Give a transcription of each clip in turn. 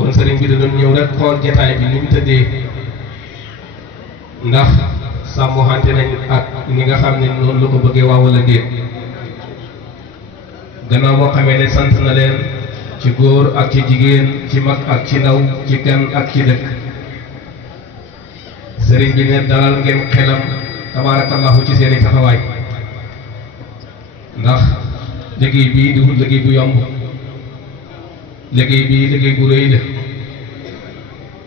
kon sëriñ bi da doon ñëw rek xool jataay bi ni mu tëddee ndax sàmmoxante nañ ak ni nga xam ne noonu la ko bëggee waa wala déet gannaaw boo xamee ne sant na leen ci góor ak ci jigéen ci mag ak ci ndaw ci gan ak ci dëkk sëriñ bi ne dalal ngeen xelam tabarakallahu ci seeni taxawaay ndax liggéey bii du liggéey bu yomb liggéey bii liggéey bu rëy la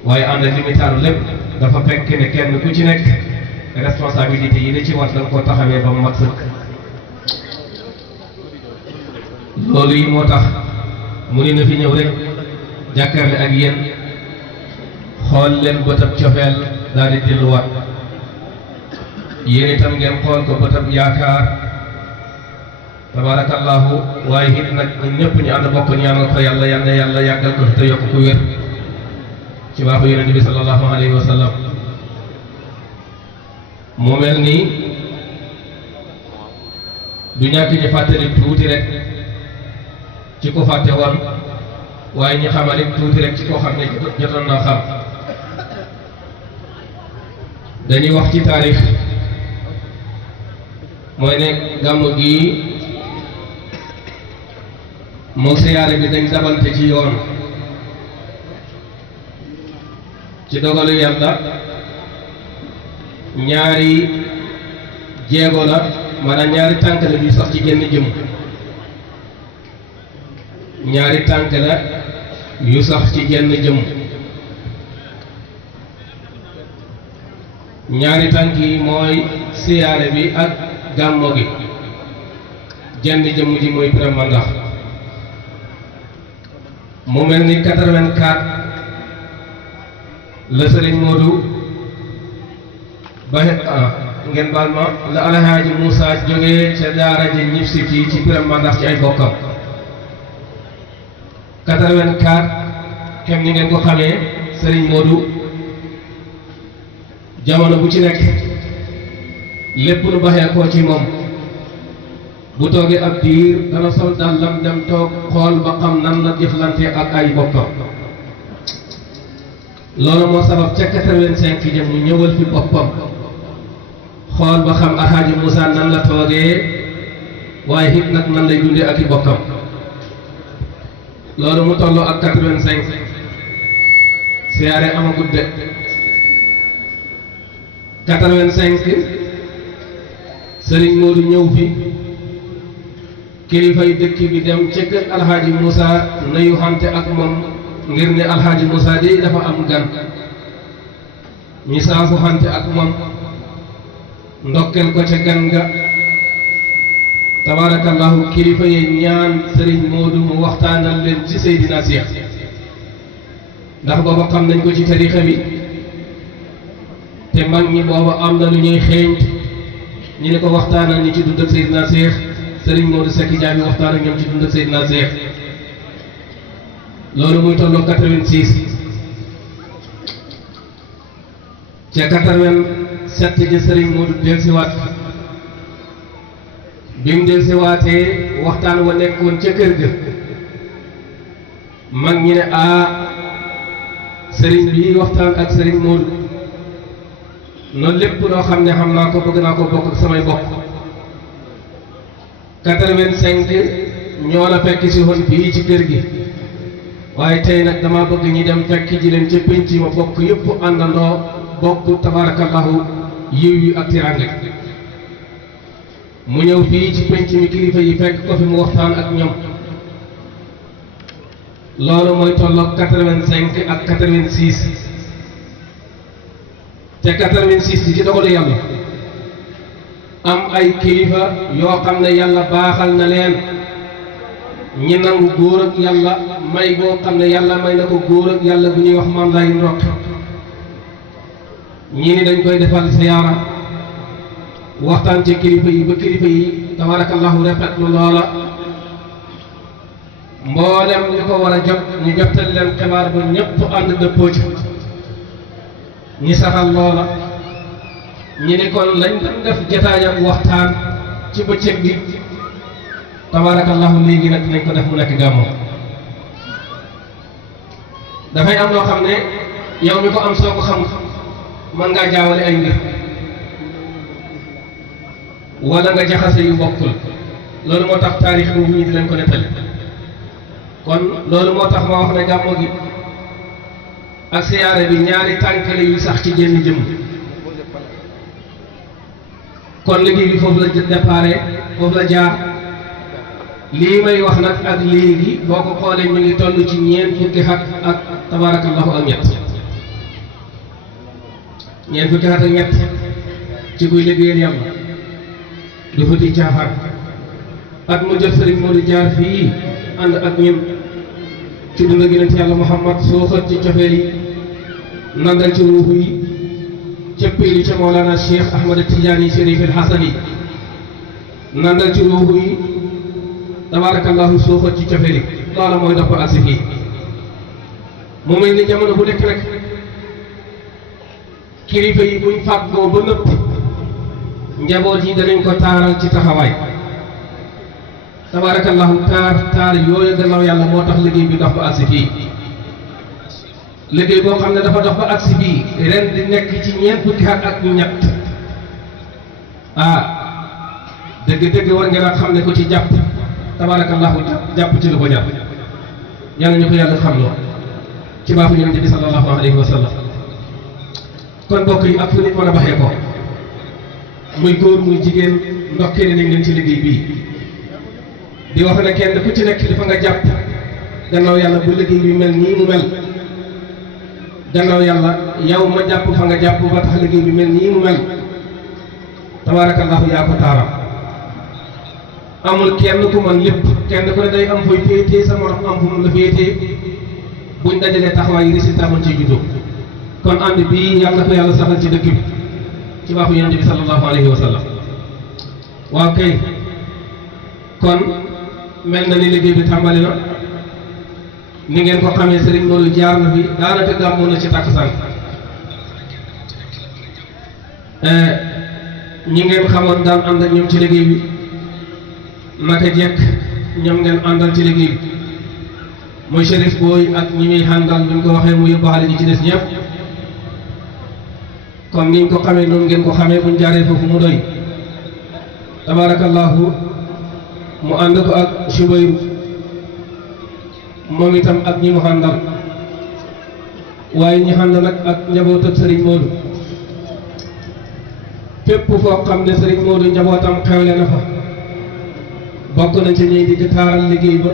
waaye ànd ak li muy taaru lépp dafa fekk ne kenn ku ci nekk responsabilité yi la ci wat danga koo taxawee ba mu mat sëkk loolu yi moo tax mu ni na fi ñëw rek jàkkaarle ak yéen xool leen bëtab cofeel daal di delluwaat yéen itam ngeen xool ko bëtab yaakaar tabarakallahu waaye it nag ñëpp ñu ànd bokk ñaanal ko yàlla yàlla yàggal ko te yokk ko wér ci baaxu yonent bi sallallahu alayhi wa sallam mu mel nii du ñàkk ñu fàttali tuuti rek ci ko fàtte woon waaye ñu xamal it tuuti rek ci koo xam ne jotoon naa xam dañuy wax ci taarix mooy ne gàmmu gii moo siyaare bi dañ dabante ci yoon ci dogalu yàlla ñaari jéego la maanaam ñaari tànk la yu sax ci genn jëm ñaari tànk la yu sax ci genn jëm ñaari tànk yi mooy siyaare bi ak gàmmo gi jenn jëmm ji mooy Birame Mandax mu mel ni 84 la Sëriñ Modou ba ngeen baal ma la Alhaaji Moussa jógee ca daara ji ñibbisi fii ci Birame Mandax ci ay bokkam 84 kem ni ngeen ko xamee Sëriñ Modou jamono bu ci nekk lépp lu baxee koo ci moom bu toogee ab diir dana sol dàllam dem toog xool ba xam nan la jëflante ak ay bokkam loolu moo sabab ca 85 jëm mu ñëwal fi boppam xool ba xam Alhaaji Moussa nan la toogee waaye it nag nan lay dundee ak i bokkam loolu mu tolloo ak 85 siyaare amagut de 85 Sëriñ Modou ñëw fi kilifay dëkk bi dem ca kër Alhaaji Moussa nuyu xante ak moom ngir ne Alhaaji Moussa de dafa am gan ñi saafu xante ak moom ndokkel ko ca gan nga tabarakallahu kilifa yi ñaan Sëriñ Modou mu waxtaanal leen ci Seydina Cheikh ndax booba xam nañ ko ci tarixa bi te mag ñi booba am na lu ñuy xeeñ ñu ne ko waxtaanal ñi ci dund ak Seydina Cheikh Sëriñ Modou Seck Jaami waxtaan ak ñoom ci dund ak Seydina Cheikh loolu muy tolloo 86 ca 87 ji Sëriñ Modou dellusiwaat bi mu dellusiwaatee waxtaan wa nekkoon ca kër ga mag ñi ne sëriñ bi waxtaan ak Sëriñ Modou noonu lépp loo xam ne xam naa ko bëgg naa ko bokk ak samay bokk 85 ñoo la fekk si woon fii ci kër gi waaye tey nag dama bëgg ñi dem fekk ji leen ca pénc ma bokk yëpp àndandoo bokk tabarakallahu yiw yi ak tiranga mu ñëw fii ci pénc mi kilifa yi fekk ko fi mu waxtaan ak ñoom loolu mooy tolloog 85 ak 86 te 86 bi ci dogalu yàlla am ay kilifa yoo xam ne yàlla baaxal na leen ñi nangu góor ak yàlla may boo xam ne yàlla may na ko góor ak yàlla bu ñuy wax maam lay ndokk ñii ni dañ koy defal siyaara waxtaan ci kilifa yi ba kilifa yi tabarakallahu rafetlu loola mboolem ñu ko war a jot ñu jotal leen xibaar ba ñëpp ànd dëppoo ci ñi saxal loola ñi ni kon lañ doon def jotaay ak waxtaan ci bëccëg bi tabarakallahu léegi nag nañ ko def mu nekk gàmmu dafay am loo xam ne yow mi ko am soo ko xam mën ngaa jaawale ay mbir wala nga jaxase yu bokkul loolu moo tax taarix boobu ñu di leen ko nettali kon loolu moo tax ma wax ne gàmmu gi ak siyaare bi ñaari tànkale yu sax ci jenn jëm kon liggéey bi foofu la déparé foofu la jaar lii may wax nag ak léegi boo ko xoolee ñu ngi toll ci ñeent fukki at ak tabarakallahu ak ñeent fukki at ak ñett ci kuy liggéeyal yàlla du fa di caaxaan at mu jot sëriñ moo di jaar fii ànd ak ñun ci dund gi yonent yàlla Muhammad soo xët ci cofeel yi nandal ci ruuxu yi cëppeeli ca Mawlana Cheikh Ahmad Tidiane Chérif El Hassani nandal ci ruuxu yi tabarakallahu soo xët ci cofeel yi loola mooy dox ko agsi fii mu mel ni jamono bu nekk rek kilifa yi buñ fàggoo ba nëpp njaboot yi danañ ko taaral ci taxawaay tabarakallahu taar yooyu gannaaw yàlla moo tax liggéey bi dox ba agsi fii liggéey boo xam ne dafa dox ba agsi fii ren di nekk ci ñeent fukki at ak ñett dëgg-dëgg war ngeen a xam ne ko ci jàpp tabarakallahu jàpp ci lu ko jàpp yàlla ñu ko yàlla xam loo ci baaxu yonent bi sallallahu alayhi wa sallam kon mbokk yi ak fu nit mën a baxee ko muy góor muy jigéen ndokkee nañ leen ci liggéey bii di wax ne kenn ku ci nekk dafa nga jàpp gannaaw yàlla bu liggéey bi mel nii mu mel gannaaw yàlla yow ma jàpp fa nga jàpp ba tax liggéey bi mel nii mu mel tabarakallahu yaa ko taaram amul kenn ku man lépp kenn ku ne day am fooy féetee sa morom am fu mu la féetee buñ dajalee taxawaay yi résultat mën ci juddoo kon ànd bii yàlla ko yàlla saxal ci dëkk bi ci baaxu yonent bi sallallahu alayhi wa sallam waaw kay kon mel na ni liggéey bi tàmbali na ni ngeen ko xamee Serigne Modou jaar na fi daanaka gàmmu na ci takkusaan ñi ngeen xamoon daan ànd ak ñoom ci liggéey bi naka jekk ñoom ngeen àndal ci liggéey bi mooy Chérif Boy ak ñi muy àndal bu ñu ko waxee mu yóbbaale ñi ci des ñëpp comme niñ ko xamee noonu ngeen ko xamee buñ jaaree foofu mu doy tabarakallahu mu ànd ko ak Choubayrou moom itam ak ñi mu àndal waaye ñi ànd nag ak njaboot ak Serigne Modou fépp foo xam ne Serigne Modou njabootam xewle na fa bokk nañ ci ñuy dikk taaral liggéey ba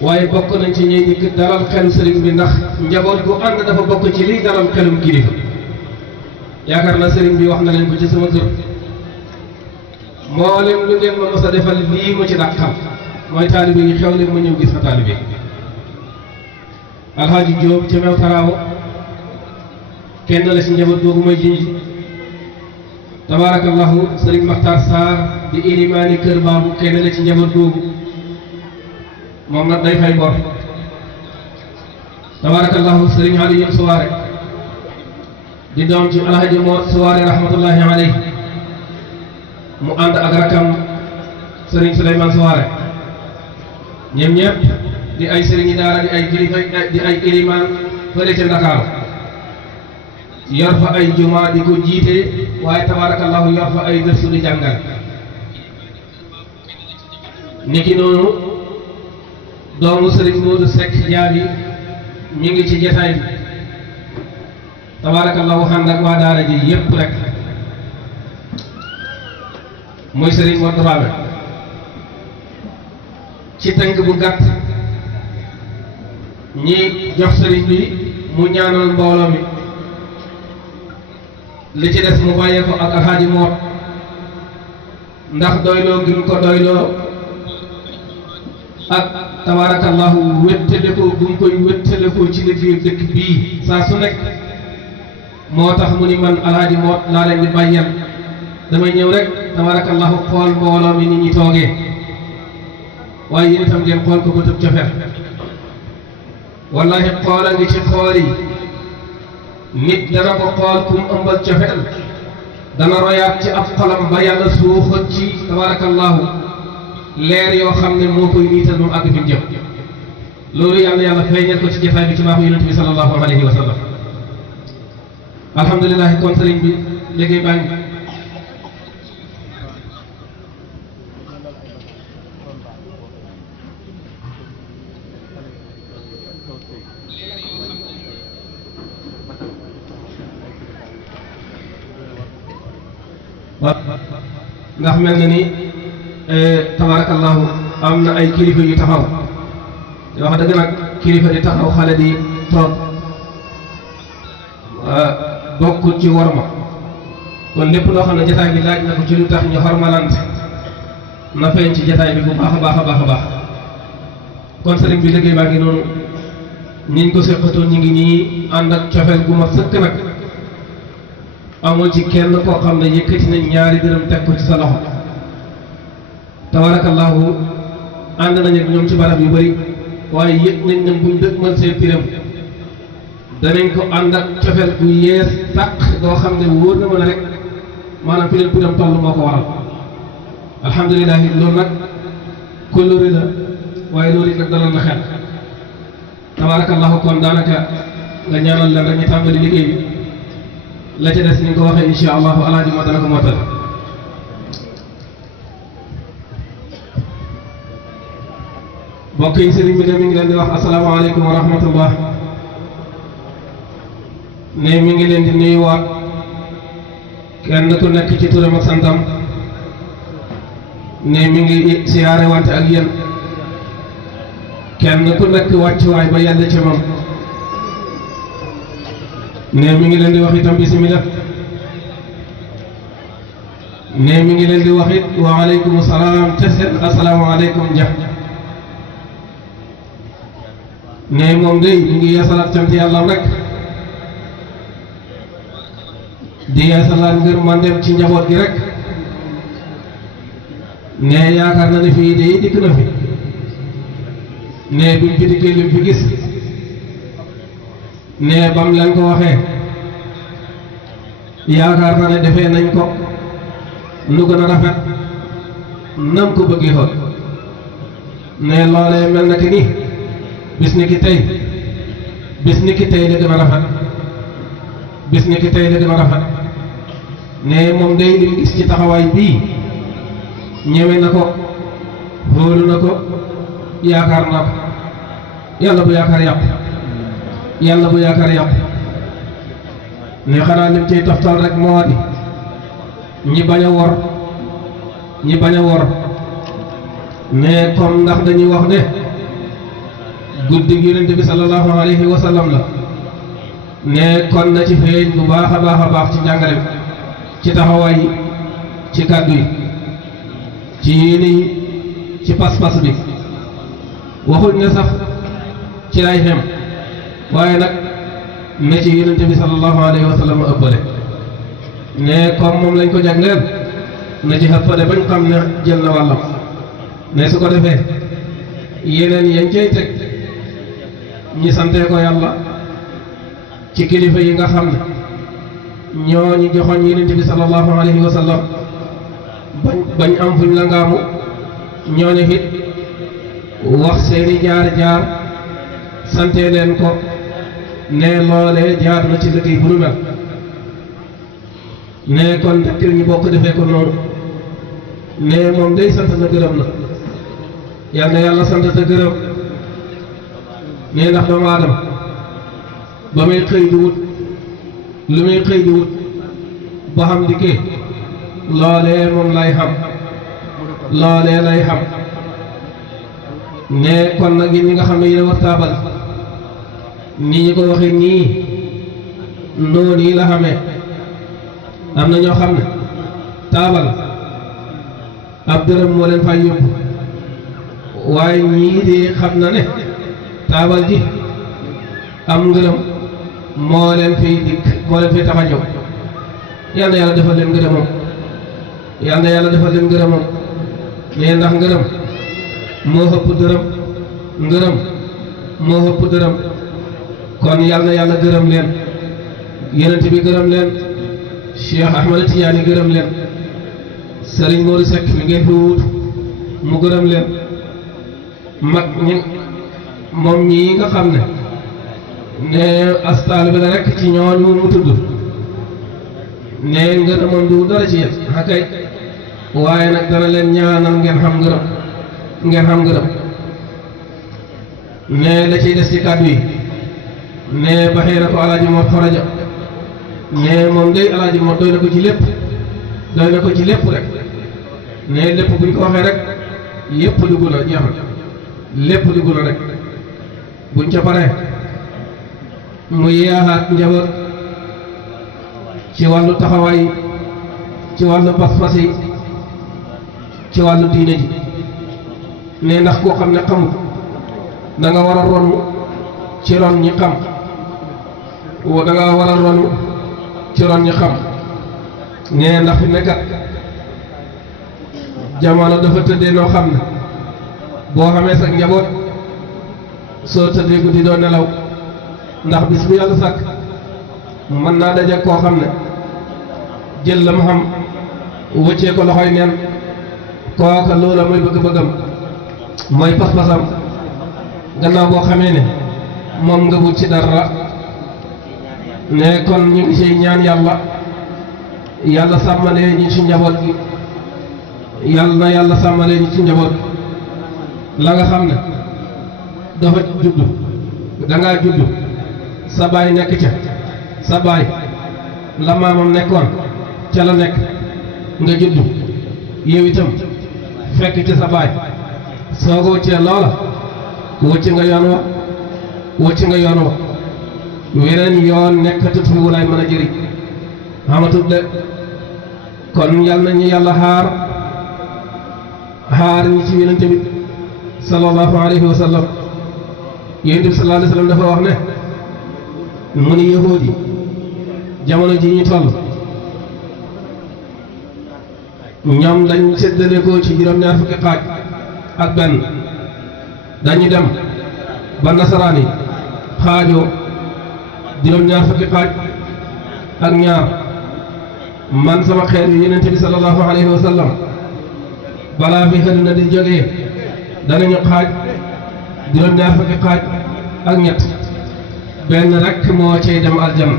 waaye bokk nañ ci ñuy dikk dalal xelu Serigne bi ndax njaboot gu ànd dafa bokk ci liy dalal xelum kilifa yaakaar na Serigne bi wax na leen ko ci sama kër mboolem lu ngeen ma mos a defal lii mu ci dàq xam mooy taalibe yi xew leen ma ñëw gis fa taalibe Alxaaji Jóob ca meew taraawo kenn la si njaboot googu may jinj tabarakallahu Serigne Makhtar Sarr di ilimaani kër baabu kenn la ci njaboot googu moom nag day fay bor tabarakallahu Serigne Aliou Souare di doom ci Alhaji Mor Souare rahmatullahi alayhi mu ànd ak rakam Serigne Souleymane Souare ñoom ñëpp di ay sëriñi daara di ay kilifa di ay ilimaan fële ca Ndakaaru yor fa ay juma di ko jiite waaye tabarakallahu yor fa ay dërsu di jàngal niki noonu doomu Serigne Modou Seck Jaabi mi ngi ci jotaay bi tabarakallahu ànd ak waa daara ji yépp rek mooy Serigne Modou Rabe ci tënk bu gàtt ñi jox Serigne bi mu ñaanal mbooloo mi li ci des mu bàyyee ko ak Alxaaji Moor ndax doyloo gi mu ko doyloo ak tabarakallahu wéttalikoo bu mu koy wéttalikoo ci liggéey dëkk bii saa su nekk moo tax mu ni man Alxaaji Moor laa leen di bàyyal damay ñëw rek tabarakallahu xool mbooloo mi nit ñi toogee waaye yéen itam ngeen xool ko bëtëb cofeel wallahi xoola ngi ci xool yi nit dana ko xool kum ëmbal cofeel dana royaat ci ab xolam ba yàlla suuxat ci tabarakallahu leer yoo xam ne moo koy niital moom àgg fi jëm loolu yàlla yàlla feeñal ko ci jotaay bi ci baaxu yonent bi sallallahu alayhi wa sallam. alhamdulilah kon sëriñ bi liggéey baa ngi ndax mel na ni tabarakallahu am na ay kilifa yu taxaw te wax dëgg nag kilifa di taxaw xale di toog bokkul ci worma kon lépp loo xam ne jataay bi laaj na ko ci lu tax ñu xormalante na feeñ ci jataay bi bu baax a baax a baax a baax kon sëriñ bi liggéey baa ngi noonu ñiñ ko seqatoon ñi ngi nii ànd ak cofeel gu ma sëkk nag amul ci kenn koo xam ne yëkkati nañ ñaari dërëm teg ko ci sa loxo tabarakallahu ànd nañ ak ñoom ci barab yu bëri waaye yëg nañ ne buñ dëgmal seen piram danañ ko ànd ak cofeel gu yees tàq doo xam ne wóor na mën a rek maanaam fi leen piram toll moo ko waral alhamdulilah loolu nag kóllëre la waaye loolu it nag dalal na xel tabarakallahu kon daanaka nga ñaanal leen rek ñu tàmbali liggéey bi la ca des ni nga ko waxee incha allahu alaaji moo dana ko mottal mbokk yi sëriñ bi ne mi ngi leen di wax asalaamaaleykum wa rahmatullah ne mi ngi leen di nuyuwaat kenn ku nekk ci turam ak santam ne mi ngi siyaare wante ak yéen kenn ku nekk wàccuwaay ba yàlla ci moom ne mi ngi leen di wax itam bisimilah ne mi ngi leen di wax it waaleykum salaam te seen asalaamaaleykum ja ne moom day mi ngi yeesalaat cant yàlla rek di yeesalaat ngir mandem ci njaboot gi rek ne yaakaar na ne fii de dikk na fi ne biñ fi dikkee lim fi gis ne bam leen ko waxee yaakaar na ne defee nañ ko nu gën a rafet nam ko bëggee xool ne loolee mel na ki ni bis ni ki tey la gën a rafet bis ni ki tey la gën a rafet ne moom day li gis ci taxawaay bii ñëwe na ko xóolu na ko yaakaar na ko yàlla bu yaakaar yàqu yàlla bu yaakaar yàqu ne xanaa lim ciy toftal rek moo di ñi bañ a wor ñi bañ a wor ne comme ndax dañuy wax ne guddi gi Yonent bi sallallahu alayhi wa sallam la ne kon na ci feeñ bu baax a baax ci njàngale bi ci taxawaay yi ci kàddu yi ci yéene yi ci pas-pas bi waxuñ ne sax ci lay xem waaye nag ne ci Yonent bi sallallahu alayhi wa sallam ëppale ne comme moom lañ ko jagleel na ci ëppale bañ xam ne jël na wàllam ne su ko defee yeneen yañ cay teg ñi santee ko yàlla ci kilifa yi nga xam ne ñoo ñu joxoñ Yonent bi sallallahu alayhi wa sallam bañ am fuñ la ngaamu ñooñu it wax seeni jaar sante leen ko ne loolee jaar na ci liggéey bu nu mel ne kon dëkkil ñu bokk defee ko noonu ne moom day sant na gërëm na yal na yàlla sant te gërëm ne ndax doomu aadama ba muy xëy di wut lu muy xëy di wut ba xam di kee loolee moom lay xam loolee lay xam ne kon nag yéen ñi nga xam ne yéen war taabal ni ñu ko waxee nii noonu yi la xamee am na ñoo xam ne taabal ab dërëm moo leen fay yóbbu waaye ñii de xam na ne taabal ji am ngërëm moo leen fiy dikk moo leen fiy tax a ñëw yal na yàlla defal leen ngërëmam yal na yàlla defal leen ngërëmam mais ndax ngërëm moo ëpp dërëm ngërëm moo ëpp dërëm kon yal na yàlla gërëm leen Yonent bi gërëm leen Cheikh Ahmad Tidiane gërëm leen Serigne Modou Seck mi ngeen fi wuutu mu gërëm leen mag ñi moom ñii nga xam ne astaal bi la rekk ci ñooñu mu tudd ne ngërëmam du dara ci yéen akay waaye nag dana leen ñaanal ngeen xam ngërëm ne la ciy des ci kàddu yi ne baxee na ko alaaji moo faraja ne moom day alaaji moo doy na ko ci lépp rek ne lépp buñ ko waxee rek yépp dugg na jeex na lépp dugg na rek buñ ca paree mu yeexaat njaboot ci wàllu taxawaay ci wàllu pas-pas yi ci wàllu diine ji ne ndax koo xam ne xamul da nga war a ronu ci ron ñi xam da nga war a ronu ci ron ñi xam ne ndax fi nekkat jamono dafa tëddee noo xam ne boo xamee sa njaboot soo tëddee guddi doo nelaw ndax bis bu yàlla sàkk mën naa daje koo xam ne jël la mu xam wëccee ko loxoy neen kooka loola mooy bëgg-bëggam mooy pas-pasam gannaaw boo xamee ne moom nga wut ci dara ne kon ñu ngi ciy ñaan yàlla sàmmalee ñi ci njaboot gi yàlla sàmmalee ñi ci njaboot la nga xam ne dafa juddu dangaa juddu sa baay nekk ca sa baay la maamam nekkoon ca la nekk nga juddu yow itam fekk ci sa baay soo ko wëccee loola wëcc nga yoon wa weneen yoon nekkatut fi wulaay mën a jëriñ xamatut de kon yal nañu yàlla xaar ñi ci yonente bi sallallahu alayhi wa sallam yonente bi sallallahu alayhi wa sallam dafa wax ne mu ni yahuud yi jamono ji ñu toll ñoom dañ séddale ko ci juróom-ñaar fukki xaaj ak benn dañu dem ba nasaraan yi xaajoo juróom-ñaar fukki xaaj ak ñaar man sama xeet yi yonente bi sallallahu alayhi wa sallam balaa fi xëy na di jógee danañu xaaj juróom-ñaar fukki xaaj ak ñett benn rek moo cay dem aljanna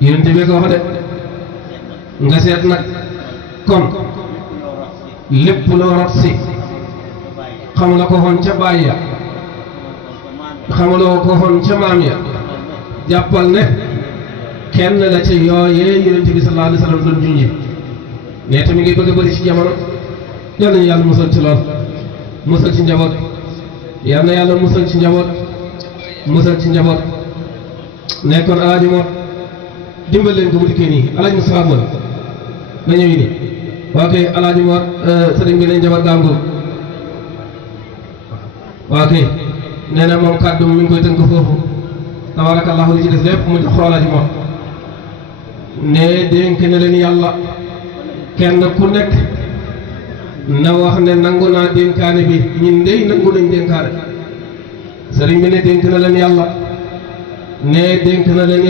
yonente bi ko wax de nga seet nag kon lépp loo rot si xam la ko xoon ca baay ya xamaloo ko xoon ca maam ya jàppal ne kenn la ca yooyee yonente bi sallallahu alayhi wa sallam doon junjee ne tamit ngi bëgg a bëri ci jamono yal nañu yàlla musal ci lool musal ci njaboot yal na yàlla musal ci njaboot nekkoon alaaji moo dimbal leen ko mu dikkee nii alaaji Mustafaa moom na ñëw nii waa kay alaaji moo sëriñ bi nañ njaboot gàngoor waa kay nee na moom kàddu mi ngi koy tënk foofu tabarakallahu li ci des lépp mu jox ko alaaji moo ne dénk na leen yàlla kenn ku nekk na wax ne nangu naa dénkaane bi ñun dey nangu nañ dénkaane sëriñ bi ne dénk na leen yàlla ne dénk na leen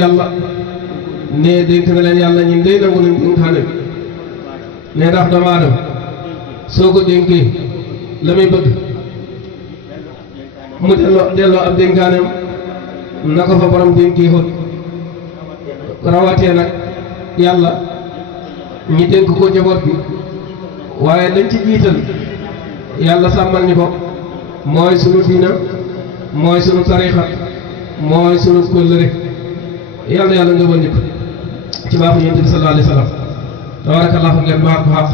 yàlla ñun dey nangu nañ dénkaane bi ne ndax doomu aadama soo ko dénkee la muy bëgg mu delloo ab dénkaaneem na ko fa borom dénkee xóot rawatee nag yàlla ñi dénk ko njaboot bi waaye lañ ci jiital yàlla sàmmal ni ko mooy sunu diina mooy sunu tarixa mooy sunu kóllëre yàlla yàlla nga wëndi ko ci baaxu yonent bi sallallahu alayhi wa sallam tabarakallahu ngeen baax ko xaq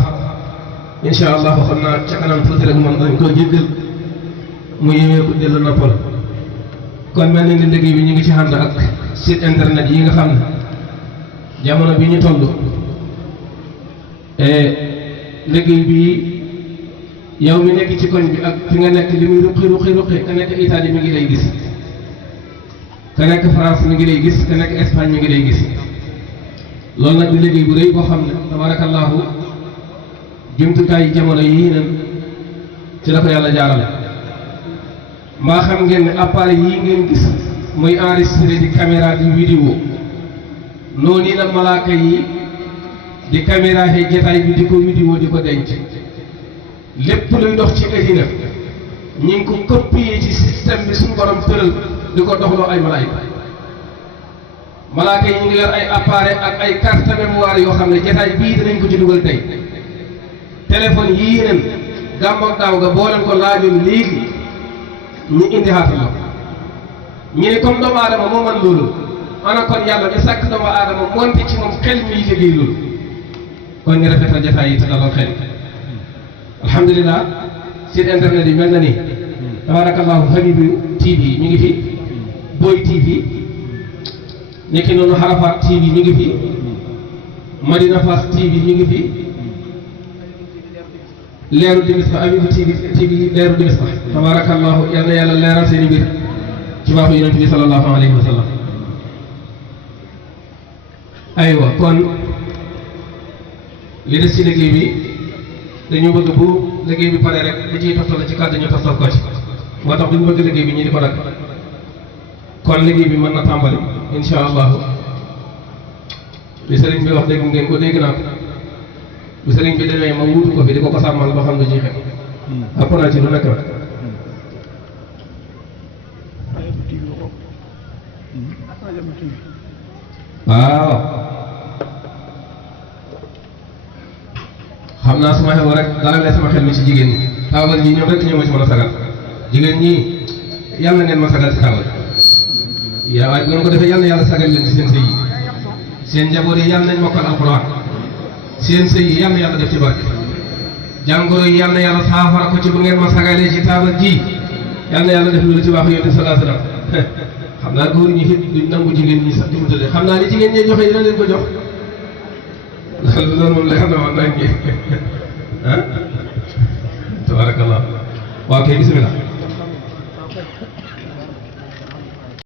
insha allah xam naa ca kanam tuuti rek moom dañ koy jéggal mu yéwee ko dellu noppal kon mel ni liggéey bi ñu ngi ci ànd ak site internet yi nga xam ne jamono bi ñu toll liggéey bi yow mi nekk ci koñ bi ak fi nga nekk li muy ruqi ka nekk Italie mi ngi lay gis ka nekk France mi ngi lay gis ka nekk Espagne mi ngi lay gis loolu nag di liggéey bu rëy boo xam ne tabarakallahu jumtukaay yi jamono yii nan ci la ko yàlla jaarale mbaa xam ngeen ne appareil yii ngeen gis muy enregistré di caméra di vidéo noonu la malaaka yi di caméra yi jotaay bi di ko vidéo di ko denc lépp luy dox ci àddina ñi ngi ko copier ci système bi suñu borom tëral di ko doxloo ay malaaka yi ñu ngi yor ay appareil ak ay carte mémoire yoo xam ne jotaay bii dinañ ko ci dugal tey téléphone yii nen gàmmoog daaw ga boo leen ko laajoon léegi ñu indi xaafi la ñu ne comme doomu aadama moo man loolu ana kon yàlla ñu sàkk doomu aadama monte ci moom xel mi liggéey loolu kon ñu rafetal jotaay yi te dalal xel alhamdulilah site internet yi mel na ni tabarakallahu Habibu TV mi ngi fi Boy TV nekki noonu Arafat TV mi ngi fi Madina Fass TV mi ngi fi leeru dimis ba Habibu TV leeru dimis ba tabarakallahu yal na yàlla leeral seen i mbir ci baaxu yonent bi sallallahu alayhi wa sallam aywa kon li des ci liggéey bi dañu bëgg bu liggéey bi pare rek li ciy toftal ci kàddu ñu toftal ko ci moo tax duñu bëgg liggéey bi ñi di ko dagg kon liggéey bi mën na tàmbali insha allahu bi sëriñ bi wax dégg ngeen ko dégg naa ko bi sëriñ bi demee ma wuutu ko fi di ko sàmmal ba xam ne ci xew àpp naa ci lu nekk rek waaw xam naa sama xew rek dalalee sama xel mi ci jigéen ñi taawal ñi ñoom rek ñoo ma ci mën a sagal jigéen ñi yàlla ngeen ma sagal ci taawal yaa waaye bu ngeen ko defee yàlla yàlla sagal leen ci seen sëy yi seen njaboot yi yàlla nañ mokkal alquran seen sëy yi yàlla yàlla def ci barke jàngoro yi yàlla yàlla saafara ko ci bu ngeen ma sagalee ci taabal ji yàlla yàlla def loolu ci waaxu yonent sallallahu alayhi wasallam xam naa góor ñi it duñ nangu jigéen ñi sax di mu tëddee xam naa li jigéen ñi joxe dina leen ko jox loolu moom leer na woon nañ ah tabarakallah waaw kay bismillah